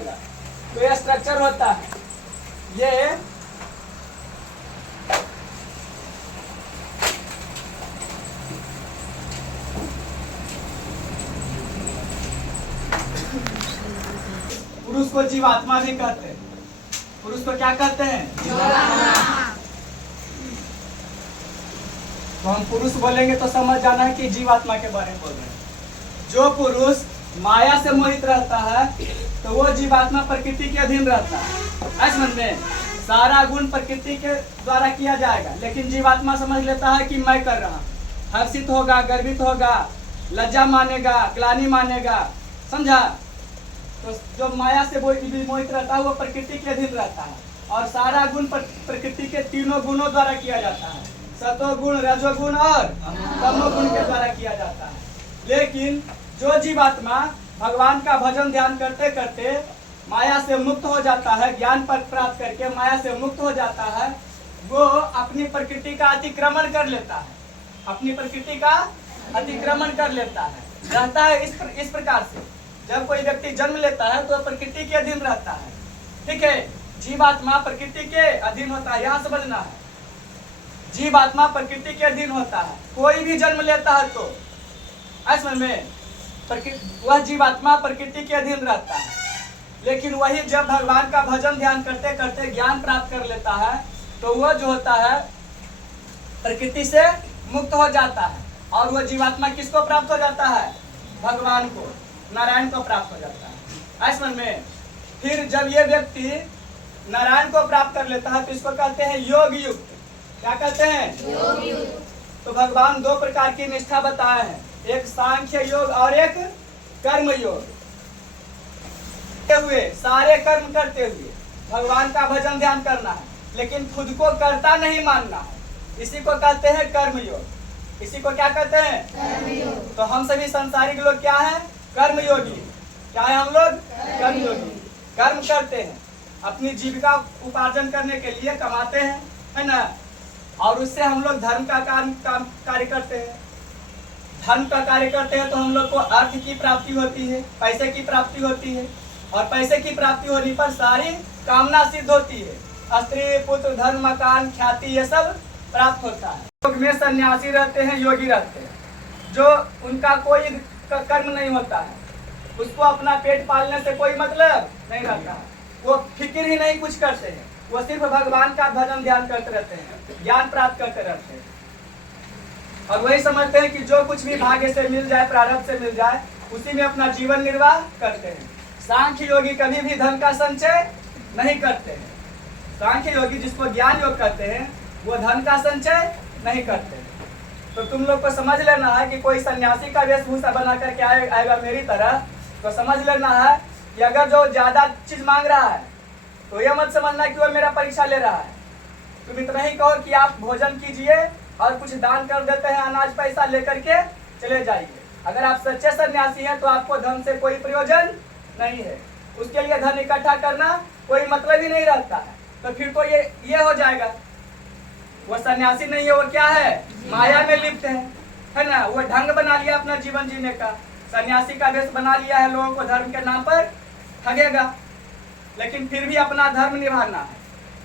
जाइएगा। तो ये स्ट्रक्चर होता है, ये पुरुष को जीवात्मा भी कहते हैं। पुरुष को क्या कहते हैं? जीवात्मा। तो हम पुरुष बोलेंगे तो समझ जाना है कि जीवात्मा के बारे में बोल रहे हैं। जो पुरुष माया से मोहित रहता है तो वो जीवात्मा प्रकृति के अधीन रहता है। ऐसे समझ में सारा गुण प्रकृति के द्वारा किया जाएगा, लेकिन जीवात्मा समझ लेता है कि मैं कर रहा हूँ। हर्षित होगा, गर्वित होगा, लज्जा मानेगा, ग्लानि मानेगा, समझा। तो जो माया से मोहित रहता है वो प्रकृति के अधीन रहता है, और सारा गुण प्रकृति के तीनों गुणों द्वारा किया जाता है, सतोगुण, रजोगुण और तमोगुण के द्वारा किया जाता है। लेकिन जो जीवात्मा भगवान का भजन ध्यान करते करते माया से मुक्त हो जाता है, ज्ञान पर प्राप्त करके माया से मुक्त हो जाता है, वो अपनी प्रकृति का अतिक्रमण कर लेता है, अपनी प्रकृति का अतिक्रमण कर लेता है, रहता है इस प्रकार से। जब कोई व्यक्ति जन्म लेता है तो प्रकृति के अधीन रहता है, ठीक है। जीवात्मा प्रकृति के अधीन होता है, यहाँ समझना है। जीवात्मा प्रकृति के अधीन होता है, कोई भी जन्म लेता है तो ऐसे में वह जीवात्मा प्रकृति के अधीन रहता है। लेकिन वही जब भगवान का भजन ध्यान करते करते ज्ञान प्राप्त कर लेता है तो वह जो होता है प्रकृति से मुक्त हो जाता है, और वह जीवात्मा किसको प्राप्त हो जाता है? भगवान को, नारायण को प्राप्त हो जाता है। ऐसे में फिर जब ये व्यक्ति नारायण को प्राप्त कर लेता है तो इसको कहते हैं योग युक्त। क्या कहते हैं? योग युक्त। तो भगवान दो प्रकार की निष्ठा बताए हैं, एक सांख्य योग और एक कर्म योग। हुए सारे कर्म करते हुए भगवान का भजन ध्यान करना है, लेकिन खुद को कर्ता नहीं मानना है, इसी को कहते हैं कर्म योग। इसी को क्या कहते हैं? कर्म योग। तो हम सभी संसारिक लोग क्या है? कर्म योगी। क्या है हम लोग? कर्म योगी। कर्म करते हैं, अपनी जीविका उपार्जन करने के लिए कमाते हैं, है ना, और उससे हम लोग धर्म का कार्य करते हैं। धर्म का कार्य करते हैं तो हम लोग को अर्थ की प्राप्ति होती है, पैसे की प्राप्ति होती है, और पैसे की प्राप्ति होने पर सारी कामना सिद्ध होती है, स्त्री, पुत्र, धन, मकान, ख्याति, ये सब प्राप्त होता है। योग में सन्यासी रहते हैं, योगी रहते हैं, जो उनका कोई कर्म नहीं होता है, उसको अपना पेट पालने से कोई मतलब नहीं रहता है, वो फिक्र ही नहीं कुछ करते हैं, वो सिर्फ भगवान का भजन ध्यान करते रहते हैं, ज्ञान प्राप्त करते रहते हैं, और वही समझते हैं कि जो कुछ भी भाग्य से मिल जाए, प्रारब्ध से मिल जाए, उसी में अपना जीवन निर्वाह करते हैं। सांख्य योगी कभी भी धन का संचय नहीं करते हैं। सांख्य योगी, जिसको ज्ञान योग कहते हैं, वो धन का संचय नहीं करते हैं। तो तुम लोग को समझ लेना है कि कोई सन्यासी का वेशभूषा बना करके आएगा मेरी तरह, तो समझ लेना है कि अगर जो ज्यादा चीज मांग रहा है तो ये मत समझना कि वो मेरा परीक्षा ले रहा है। तुम इतना ही कहो कि आप भोजन कीजिए और कुछ दान कर देते हैं, अनाज पैसा लेकर के चले जाइए। अगर आप सच्चे सन्यासी हैं तो आपको धन से कोई प्रयोजन नहीं है, उसके लिए धन इकट्ठा करना कोई मतलब ही नहीं रहता है। तो फिर तो ये हो जाएगा, वो सन्यासी नहीं है, वो क्या है? माया में लिप्त है ना। वो ढंग बना लिया अपना जीवन जीने का, सन्यासी का वेश बना लिया है, लोगों को धर्म के नाम पर ठगेगा, लेकिन फिर भी अपना धर्म निभाना है,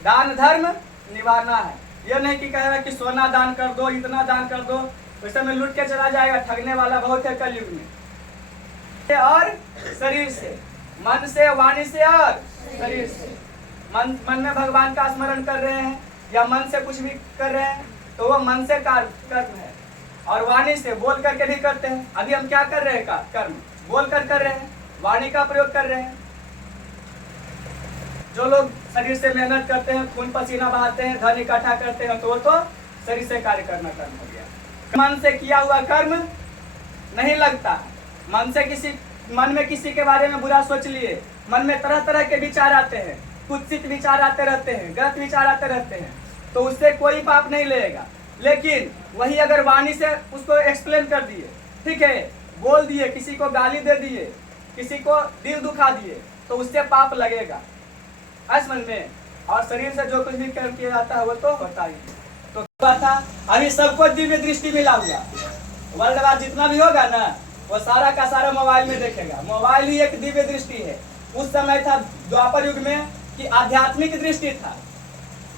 दान धर्म निभाना है। ये नहीं कि कहेगा कि सोना दान कर दो, इतना दान कर दो, वैसे में लूट के चला जाएगा। ठगने वाला बहुत है कलयुग में। और शरीर से, मन से, वाणी से और शरीर से। मन में भगवान का स्मरण कर रहे हैं या मन से कुछ भी कर रहे हैं तो वो मन से कर्म है, और वाणी से बोल करके भी करते हैं। अभी हम क्या कर रहे हैं? कर्म बोल कर रहे हैं, वाणी का प्रयोग कर रहे हैं। जो लोग शरीर से मेहनत करते हैं, खून पसीना बहाते हैं, धन इकट्ठा करते हैं, तो वो तो शरीर से कार्य करना कर्म हो गया। मन से किया हुआ कर्म नहीं लगता। मन में किसी के बारे में बुरा सोच लिए, मन में तरह तरह के विचार आते हैं, कुत्सित विचार आते रहते हैं, गलत विचार आते रहते हैं, तो उससे कोई पाप नहीं लगेगा। लेकिन वही अगर वाणी से उसको एक्सप्लेन कर दिए, ठीक है, बोल दिए, किसी को गाली दे दिए, किसी को दिल दुखा दिए, तो उससे पाप लगेगा। मन में और शरीर से जो कुछ भी कर्म किया जाता है वो तो होता ही। तो था अभी सबको दिव्य दृष्टि मिला हुआ, वर्ल्ड वार जितना भी होगा ना, वो सारा का सारा मोबाइल में देखेगा। मोबाइल ही एक दिव्य दृष्टि है। उस समय था द्वापर युग में कि आध्यात्मिक दृष्टि था,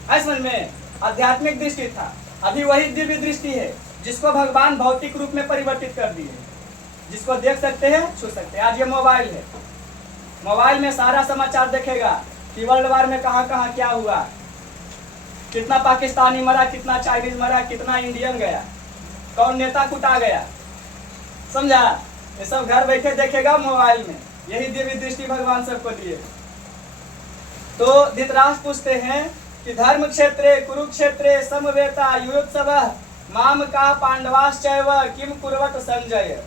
है समझ में, आध्यात्मिक दृष्टि था। अभी वही दिव्य दृष्टि है जिसको भगवान भौतिक रूप में परिवर्तित कर दिए, जिसको देख सकते हैं, छू सकते हैं। आज ये मोबाइल है, मोबाइल में सारा समाचार देखेगा कि वर्ल्ड वार में कहाँ कहाँ क्या हुआ, कितना पाकिस्तानी मरा, कितना चाइनीज मरा, कितना इंडियन गया, कौन नेता कुटा गया, समझा। ये सब घर बैठे देखेगा मोबाइल में। यही दिव्य दृष्टि भगवान सबको दिए। तो धृतराष्ट्र पूछते हैं कि धर्म क्षेत्रे कुरुक्षेत्रे समवेता युयोत्सवः माम का पांडवाश्चैव किम कुर्वत संजय।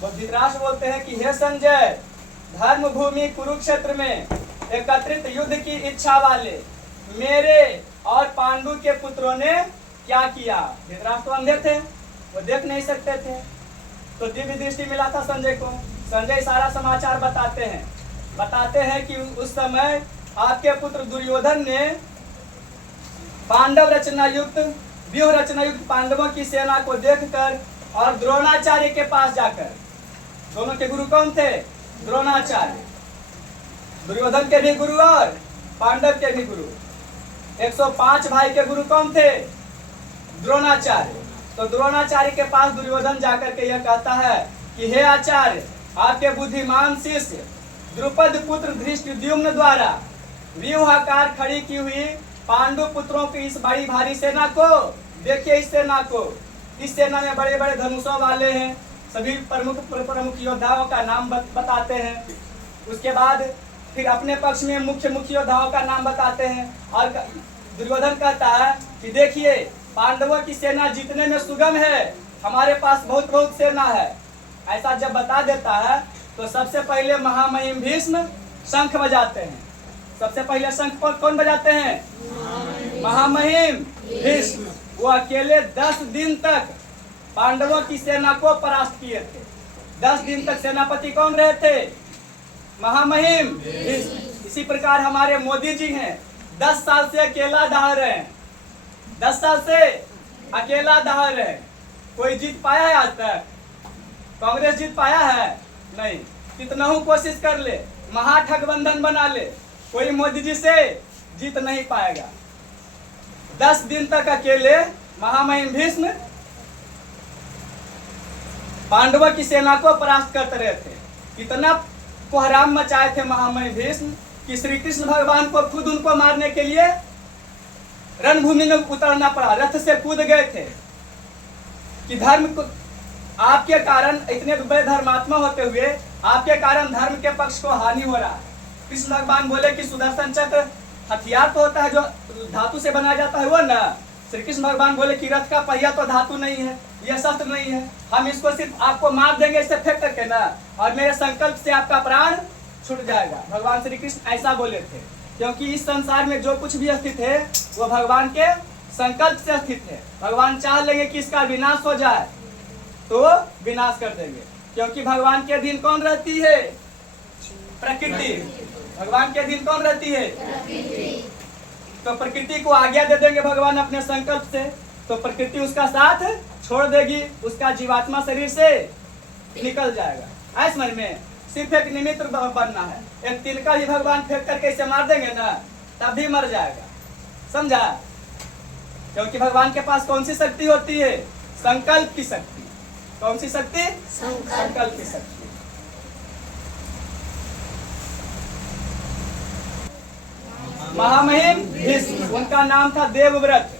तो धृतराष्ट्र बोलते हैं कि हे संजय, धर्म भूमि कुरुक्षेत्र में एकत्रित युद्ध की इच्छा वाले मेरे और पांडु के पुत्रों ने क्या किया। धृतराष्ट्र तो अंधे थे, वो देख नहीं सकते थे, तो दिव्य दृष्टि मिला था संजय को। संजय सारा समाचार बताते हैं कि उस समय आपके पुत्र दुर्योधन ने पांडव रचना युक्त, व्यूह रचना युक्त पांडवों की सेना को देखकर और द्रोणाचार्य के पास जाकर, दोनों के गुरु कौन थे? द्रोणाचार्य। दुर्योधन के भी गुरु और पांडव के भी गुरु। 105 भाई के गुरु कौन थे? द्रोणाचार्य। तो द्रोणाचार्य के पास दुर्योधन जाकर के यह कहता है कि हे आचार्य, आपके बुद्धिमान शिष्य द्रुपद पुत्र धृष्टद्युम्न द्वारा व्यूहाकार खड़ी की हुई पांडु पुत्रों की इस बड़ी भारी सेना को देखिए। इस सेना को, इस सेना में बड़े बड़े धनुषों वाले हैं, सभी प्रमुख योद्धाओं का नाम बताते हैं। उसके बाद फिर अपने पक्ष में मुख्य योद्धाओं का नाम बताते हैं। और दुर्योधन कहता है कि देखिए, पांडवों की सेना जीतने में सुगम है, हमारे पास बहुत सेना है। ऐसा जब बता देता है तो सबसे पहले महामहिम भीष्म शंख बजाते हैं। सबसे पहले शंख कौन बजाते हैं? महामहिम भीष्म। वो अकेले 10 दिन तक पांडवों की सेना को परास्त किए थे। 10 दिन तक सेनापति कौन रहे थे? महामहिम भीष्म। इसी प्रकार हमारे मोदी जी हैं, 10 साल से अकेला दहा रहे हैं, 10 साल से अकेला दहा रहे हैं। कोई जीत पाया है आज तक? कांग्रेस जीत पाया है? नहीं। कितना ही कोशिश कर ले, महागठबंधन बना ले, कोई मोदी जी से जीत नहीं पाएगा। 10 दिन तक अकेले महामहिम भीष्म पांडवों की सेना को परास्त करते रहे थे। कितना कोहराम मचाए थे महामहिम भीष्म कि श्री कृष्ण भगवान को खुद उनको मारने के लिए रणभूमि में उतरना पड़ा, रथ से कूद गए थे कि धर्म को, आपके कारण, इतने बड़े धर्मात्मा होते हुए आपके कारण धर्म के पक्ष को हानि हो रहा है। कृष्ण भगवान बोले कि सुदर्शन चक्र हथियार तो होता है जो धातु से बनाया जाता है, वो ना। श्री कृष्ण भगवान बोले कि रथ का पहिया तो धातु नहीं है, यह शस्त्र नहीं है, हम इसको सिर्फ आपको मार देंगे इसे फेंक करके ना, और मेरे संकल्प से आपका प्राण छूट जाएगा। भगवान श्री कृष्ण ऐसा बोले थे, क्योंकि इस संसार में जो कुछ भी अस्तित्व है वो भगवान के संकल्प से अस्तित्व है। भगवान चाह लेंगे कि इसका विनाश हो जाए तो विनाश कर देंगे, क्योंकि भगवान के अधीन कौन रहती है? प्रकृति। भगवान के अधीन कौन रहती है? प्रकृति। तो प्रकृति को आज्ञा दे देंगे भगवान अपने संकल्प से, तो प्रकृति उसका साथ छोड़ देगी, उसका जीवात्मा शरीर से निकल जाएगा। ऐसे मन में सिर्फ एक निमित्त बनना है। एक तिनका भी भगवान फेंक करके इसे मार देंगे ना, तब भी मर जाएगा, समझा। क्योंकि भगवान के पास कौन सी शक्ति होती है? संकल्प की शक्ति। कौन सी शक्ति? संकल्प की शक्ति। महामहिम भीष्म, उनका नाम था देवव्रत।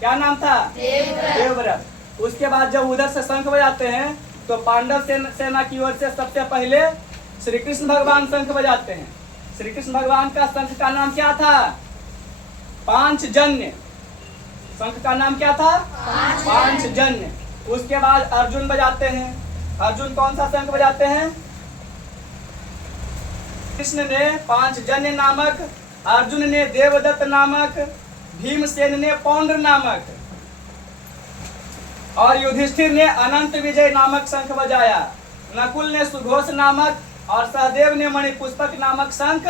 क्या नाम था? देवव्रत। उसके बाद जब उधर से शंख बजाते हैं तो पांडव सेना की ओर से सबसे पहले श्री कृष्ण भगवान शंख बजाते हैं। श्री कृष्ण भगवान का शंख का नाम क्या था? पांचजन्य। शंख का नाम क्या था? पांचजन्य। उसके बाद अर्जुन बजाते हैं। अर्जुन कौन सा शंख बजाते हैं? कृष्ण ने पांचजन्य नामक, अर्जुन ने देवदत्त नामक, भीमसेन ने पौंड्र नामक और युधिष्ठिर ने अनंत विजय नामक शंख बजाया। नकुल ने सुघोष नामक और सहदेव ने मणिपुष्पक नामक शंख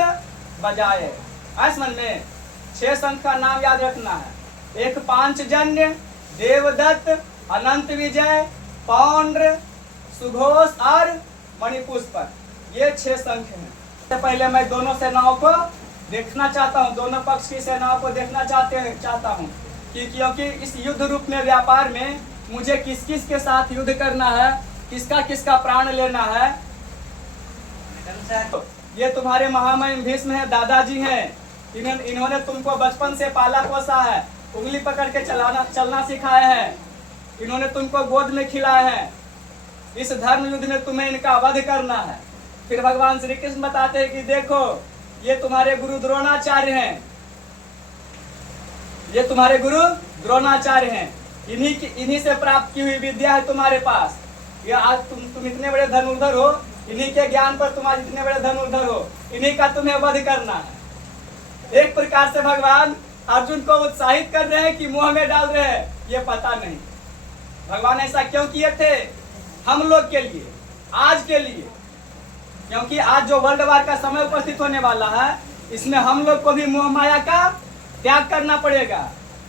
बजाए। इस मन में 6 शंख का नाम याद रखना है। एक पांचजन्य, देवदत्त, अनंत विजय, पौंड्र, सुघोष और मणिपुष्पक, ये 6 शंख हैं। सबसे पहले मैं दोनों सेनाओं को देखना चाहता हूँ, दोनों पक्ष की सेनाओं को देखना चाहता हूँ कि क्योंकि इस युद्ध रूप में व्यापार में मुझे किस किस के साथ युद्ध करना है, किसका किसका प्राण लेना है। ये तुम्हारे महामहिम भीष्म है, दादाजी हैं, इन्होंने तुमको बचपन से पाला पोसा है, उंगली पकड़ के चलना सिखाया है, इन्होंने तुमको गोद में खिलाया है। इस धर्म युद्ध में तुम्हें इनका वध करना है। फिर भगवान श्री कृष्ण बताते हैं कि देखो ये तुम्हारे गुरु द्रोणाचार्य हैं, ये तुम्हारे गुरु द्रोणाचार्य हैं, इन्हीं से प्राप्त की हुई विद्या है तुम्हारे पास। ये आज तुम इतने बड़े धनुर्धर हो, इन्हीं के ज्ञान पर तुम आज इतने बड़े धनुर्धर हो, इन्हीं का तुम्हें वध करना है। एक प्रकार से भगवान अर्जुन को उत्साहित कर रहे हैं कि मुंह में डाल रहे हैं, ये पता नहीं भगवान ऐसा क्यों किए थे हम लोग के लिए, आज के लिए, क्योंकि आज जो वर्ल्ड वार का समय उपस्थित होने वाला है, इसमें हम लोग को भी मोह माया का त्याग करना पड़ेगा।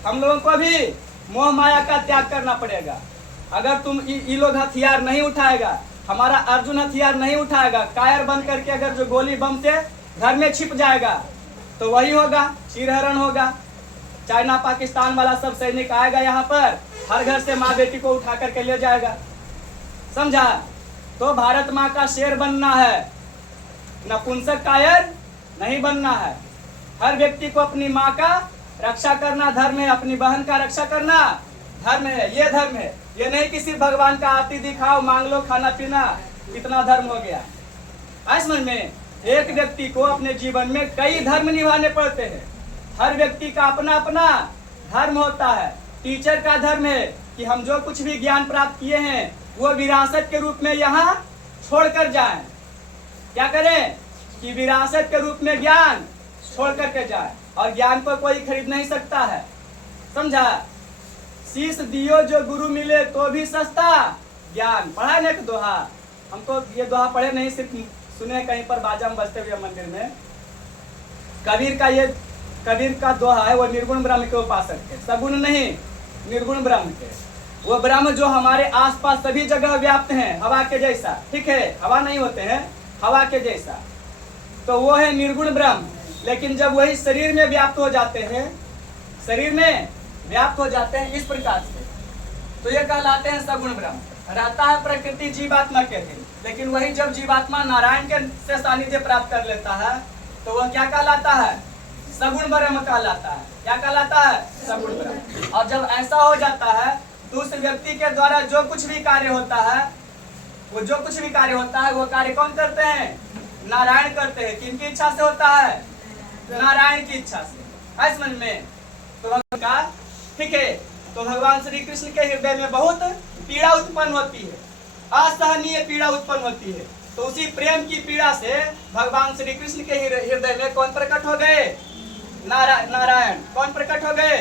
हम लोगों को भी मोह माया का त्याग करना पड़ेगा। अगर तुम ये लोग हथियार नहीं उठाएगा, हमारा अर्जुन हथियार नहीं उठाएगा, कायर बन करके अगर जो गोली बम से घर में छिप जाएगा तो वही होगा, चीरहरण होगा। चाइना पाकिस्तान वाला सब सैनिक आएगा यहाँ पर, हर घर से माँ बेटी को उठा करके ले जाएगा, समझा। तो भारत माँ का शेर बनना है, नपुंसक कायर नहीं बनना है। हर व्यक्ति को अपनी माँ का रक्षा करना धर्म है, अपनी बहन का रक्षा करना धर्म है, ये धर्म है। ये नहीं कि सिर्फ भगवान का आरती दिखाओ, मांग लो खाना पीना, इतना धर्म हो गया। आज समझ में, एक व्यक्ति को अपने जीवन में कई धर्म निभाने पड़ते हैं। हर व्यक्ति का अपना अपना धर्म होता है। टीचर का धर्म है कि हम जो कुछ भी ज्ञान प्राप्त किए हैं वो विरासत के रूप में यहाँ छोड़ कर जाएं। क्या करें कि विरासत के रूप में ज्ञान छोड़ करके जाए, और ज्ञान को कोई खरीद नहीं सकता है, समझा। शीश दियो जो गुरु मिले तो भी सस्ता ज्ञान। पढ़ा ना एक दोहा, हम तो ये दोहा पढ़े नहीं, सिर्फ सुने कहीं पर बाजा में बजते हुए मंदिर में। कबीर का दोहा है, वो निर्गुण ब्रह्म के उपासक थे, सगुण नहीं, निर्गुण ब्रह्म के। वो ब्रह्म जो हमारे आसपास सभी जगह व्याप्त हैं, हवा के जैसा, ठीक है, हवा नहीं होते हैं, हवा के जैसा, तो वो है निर्गुण ब्रह्म। लेकिन जब वही शरीर में व्याप्त हो जाते हैं, शरीर में व्याप्त हो जाते हैं इस प्रकार से, तो ये कहलाते हैं सगुण ब्रह्म। रहता है प्रकृति जीवात्मा के अधीन, लेकिन वही जब जीवात्मा नारायण के से सानिध्य प्राप्त कर लेता है तो वह क्या कहलाता है, सगुण ब्रह्म कहलाता है। क्या कहलाता है, सगुण ब्रह्म। और जब ऐसा हो जाता है तो उस व्यक्ति के द्वारा जो कुछ भी कार्य होता है, वो जो कुछ भी कार्य होता है वो कार्य कौन करते हैं, नारायण करते हैं। किनकी इच्छा से होता है, नारायण की इच्छा से। है समझ में। तो भगवान का ठीक है, तो भगवान श्री कृष्ण के हृदय में बहुत पीड़ा उत्पन्न होती है, असहनीय पीड़ा उत्पन्न होती है। तो उसी प्रेम की पीड़ा से भगवान श्री कृष्ण के हृदय में कौन प्रकट हो गए, नारायण। कौन प्रकट हो गए,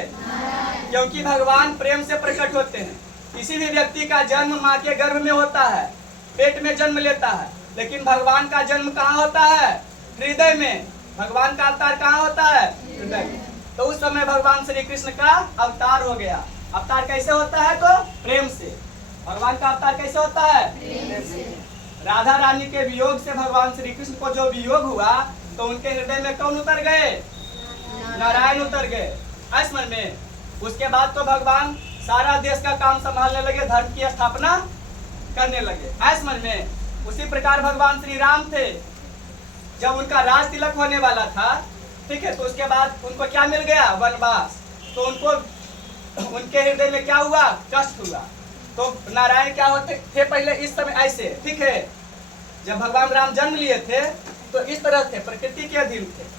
क्योंकि भगवान प्रेम से प्रकट होते हैं। किसी भी व्यक्ति का जन्म माँ के गर्भ में होता है, पेट में जन्म लेता है, लेकिन भगवान का जन्म कहाँ होता है, हृदय में। भगवान का अवतार कहाँ होता है, हृदय में। तो उस समय भगवान श्री कृष्ण का अवतार हो गया। अवतार कैसे होता है, तो प्रेम से। भगवान का अवतार कैसे होता है, प्रेम से। राधा रानी के वियोग से भगवान श्री कृष्ण को जो वियोग हुआ तो उनके हृदय में कौन उतर गए, नारायण उतर गए। स्मरण में। उसके बाद तो भगवान सारा देश का काम संभालने लगे, धर्म की स्थापना करने लगे। स्मरण में। उसी प्रकार भगवान श्री राम थे, जब उनका राज तिलक होने वाला था, ठीक है, तो उसके बाद उनको क्या मिल गया, वनवास। तो उनको उनके हृदय में क्या हुआ, कष्ट हुआ। तो नारायण क्या होते थे पहले इस समय ऐसे, ठीक है, जब भगवान राम जन्म लिए थे तो इस तरह थे, प्रकृति के अधीन थे।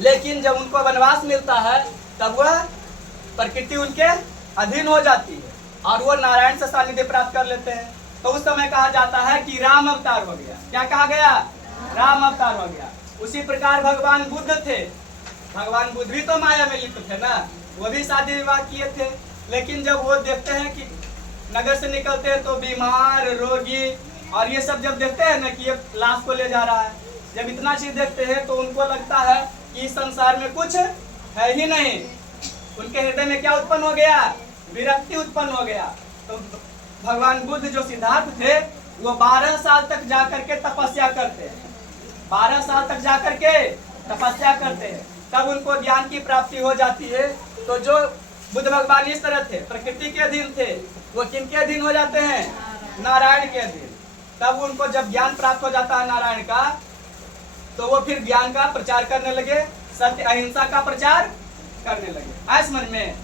लेकिन जब उनको वनवास मिलता है तब वह प्रकृति उनके अधीन हो जाती है और वो नारायण से सानिध्य प्राप्त कर लेते हैं। तो उस समय कहा जाता है कि राम अवतार हो गया। क्या कहा गया, राम अवतार हो गया। उसी प्रकार भगवान बुद्ध थे। भगवान बुद्ध भी तो माया में लिप्त थे ना, वो भी शादी विवाह किए थे। लेकिन जब वो देखते हैं कि नगर से निकलते हैं तो बीमार, रोगी और ये सब जब देखते हैं ना कि ये लाश को ले जा रहा है, जब इतना चीज देखते हैं तो उनको लगता है कि इस संसार में कुछ है ही नहीं। उनके हृदय में क्या उत्पन्न हो गया, विरक्ति उत्पन्न हो गया। तो भगवान बुद्ध जो सिद्धार्थ थे वो 12 साल तक जा करके तपस्या करते हैं। 12 साल तक जाकर के तपस्या करते हैं, तब उनको ज्ञान की प्राप्ति हो जाती है। तो जो बुद्ध भगवान इस तरह थे, प्रकृति के अधीन थे, वो किनके अधीन हो जाते हैं? नारायण के अधीन। तब उनको जब ज्ञान प्राप्त हो जाता है नारायण का, तो वो फिर ज्ञान का प्रचार करने लगे, सत्य अहिंसा का प्रचार करने लगे। आए समझ में?